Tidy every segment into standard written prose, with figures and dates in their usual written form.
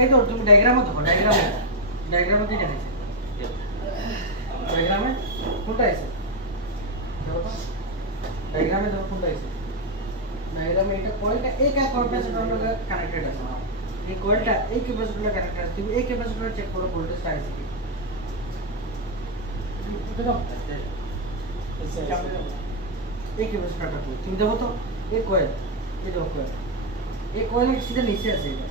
এই তো তুমি ডায়াগ্রামে দেখো, ডায়াগ্রামে কি দেখাইছে? ডায়াগ্রামে কোনটা আছে দেখো তো, ডায়াগ্রামে দেখো কোনটা আছে। ডায়াগ্রামে এটা কয়েলটা এই ক্যাপাসিটর লগে কানেক্টেড আছে। এই কয়েলটা এই ক্যাপাসিটর লগে কানেক্টেড আছে। তুমি এই ক্যাপাসিটর চেক করো ভোল্টেজটা আছে কি। দেখো এই ক্যাপাসিটরটা কই তুমি দেখো তো, এই কয়েল, এই দেখো কয়েল, এই কয়েলের সিধা নিচে আছে এটা।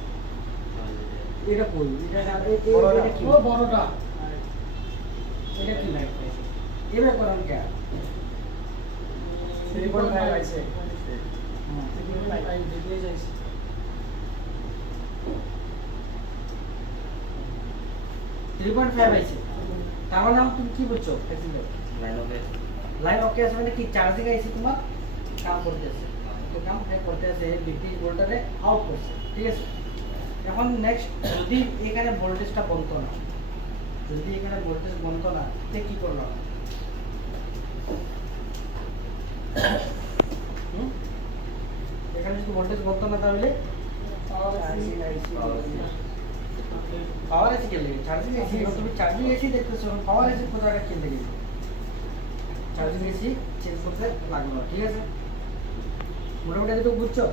এটা কই? এটা কি বড়টা? এটা কি লাইট আছে? এবার করন কি? 3.5 আছে। 3.5 দিয়ে যাইছে। তার মানে তুমি কি বলছো? লাইন ওকে আছে মানে কি চার্জিং আইছে তোমার কাম করতেছে। তো কাম করতে আছে 20 ভোল্টে আউট করছে, ঠিক আছে। এখন নেক্সট যদি এখানে ভোল্টেজটা বলতো না, যদি এখানে ভোল্টেজ বলতো না তে কি করলো? এখানে যদি ভোল্টেজ বলতো না তাহলে পাওয়ার এসি কে লাগে চার্জিং এসি। তুমি চার্জিং এসি দেখতেছো, পাওয়ার এসি কোথায় কে লাগে? চার্জিং এসি চেঞ্জ করতে লাগলো, ঠিক আছে। মোটামুটি এত বুঝছো?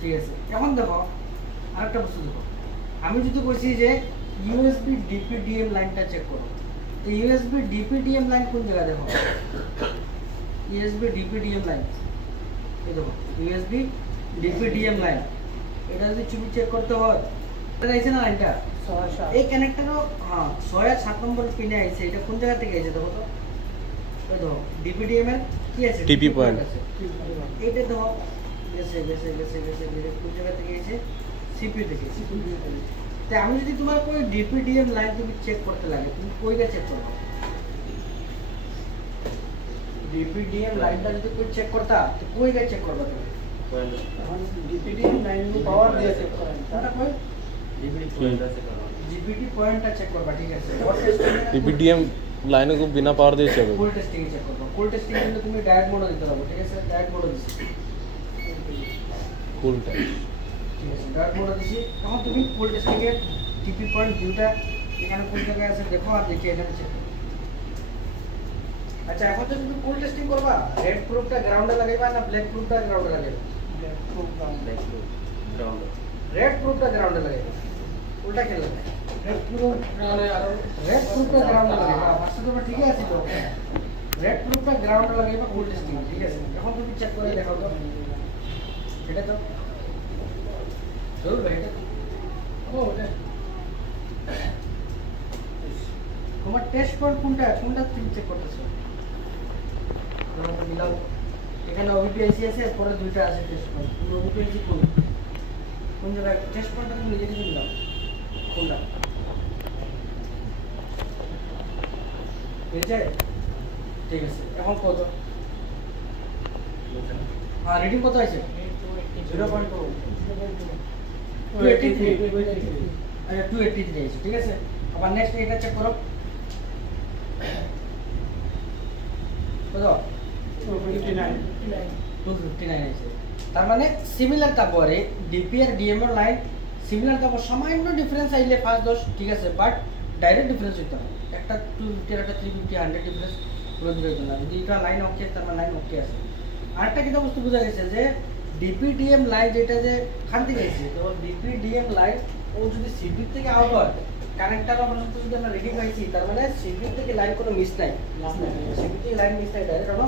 ঠিক আছে। এখন দেখো আরেকটা বস্তু দেখো, আমি যদি বলছি যে ইউএসবি ডিপিডিএম লাইনটা চেক করো, তো ইউএসবি ডিপিডিএম লাইন কোন জায়গা দেখো? ইউএসবি ডিপিডিএম লাইন এই দেখো, ইউএসবি ডিপিডিএম লাইন। এটা যদি তুমি চেক করতে হয় এটা আইছে না লাইনটা এই কানেক্টরও, হ্যাঁ 6 আর 7 নম্বর পিনে আইছে। এটা কোন জায়গা থেকে আইছে দেখো তো, এই দেখো ডিপিডিএম এর কি আছে? টিপি পয়েন্ট। এইটা দেখো গেছে কোন জায়গা থেকে আইছে? সিপিইউ থেকে। তো আমি যদি তোমার কোই ডিপিডিএম লাইন তুমি চেক করতে লাগে, তুমি কইটা চেক করবে? ডিপিডিএম লাইনটা যদি কোই চেক করতা তো কইটা চেক করবে তুমি? এখন ডিপিডিএম লাইন পাওয়ার দিয়ে চেক করেন, এটা কই जीपीटी पॉइंटটা চেক করবা, ঠিক আছে। ডিপিডিএম লাইনে को बिना पावर দিয়ে চেক ফুল টেস্টিং চেক করবা। ফুল টেস্টিং এর জন্য তুমি ডায়োড মোড দিতে হবে, ঠিক আছে। ডায়োড মোড দিছি, ফুল টেস্ট, ঠিক আছে। ডায়োড মোড দিছি। এখন তুমি ফুল টেস্টিং এর টিপি পয়েন্ট দুটো এখানে কোন জায়গায় আছে দেখো, আর দেখি এখানে চেক। আচ্ছা এখন তো তুমি ফুল টেস্টিং করবা, রেড প্রুফটা গ্রাউন্ডে লাগাইবা না ব্ল্যাক প্রুফটা গ্রাউন্ডে লাগাইবা? ব্ল্যাক প্রুফ গ্রাউন্ড, রেড প্রুফটা গ্রাউন্ডে লাগাইবা। উল্টা খেলা রেড প্রুফটা গ্রাউন্ডে লাগাইবা। ফার্স্টে তো ঠিক আছে, তো রেড প্রুফটা গ্রাউন্ডে লাগাইবা ফুল টেস্টিং, ঠিক আছে। এখন তুমি চেক করে দেখাও তো, এটা তো জরুর ভাই, এটা ও ওটা তোমার টেস্ট পয়েন্ট কোনটা তুমি চেক করতেছো? তোমরা মিলাও, এখানে ওবিপিআইসি আছে, পরে দুইটা আছে টেস্ট পয়েন্ট। তুমি ওবিপিআইসি কোন জায়গায় টেস্ট পয়েন্টটা তুমি নিজে নিজে মিলাও কোনটা বুঝছে? ঠিক আছে। এখন কত রিডিং কত আছে? 0.2 আচ্ছা 283 আছে, ঠিক আছে। আবার নেক্সট এটা চেক করো, কত? 259 আছে। তার মানে সিমিলার তারপরে ডিপি আর ডিএম এর লাইন সিমিলার, তারপর সামান্য ডিফারেন্স আইলে 5-10, ঠিক আছে। বাট ডাইরেক্ট ডিফারেন্স হইতে হবে, একটা 250 একটা 350 100 ডিফারেন্স পুরো দূরে হইতে না। যদি এটা লাইন ওকে তার মানে লাইন ওকে আছে। আরেকটা কিটা বস্তু বোঝা গেছে যে ডিপিডিএম লাইন যেটা যে খান থেকে গেছে, তো ডিপিডিএম লাইন ও যদি সিপি থেকে আউট হয় কানেক্টর পর্যন্ত যদি আমরা রেডি পাইছি, তার মানে সিপি থেকে লাইন কোনো মিস নাই, সিপি থেকে লাইন মিস নাই, ডাইরেক্ট হলো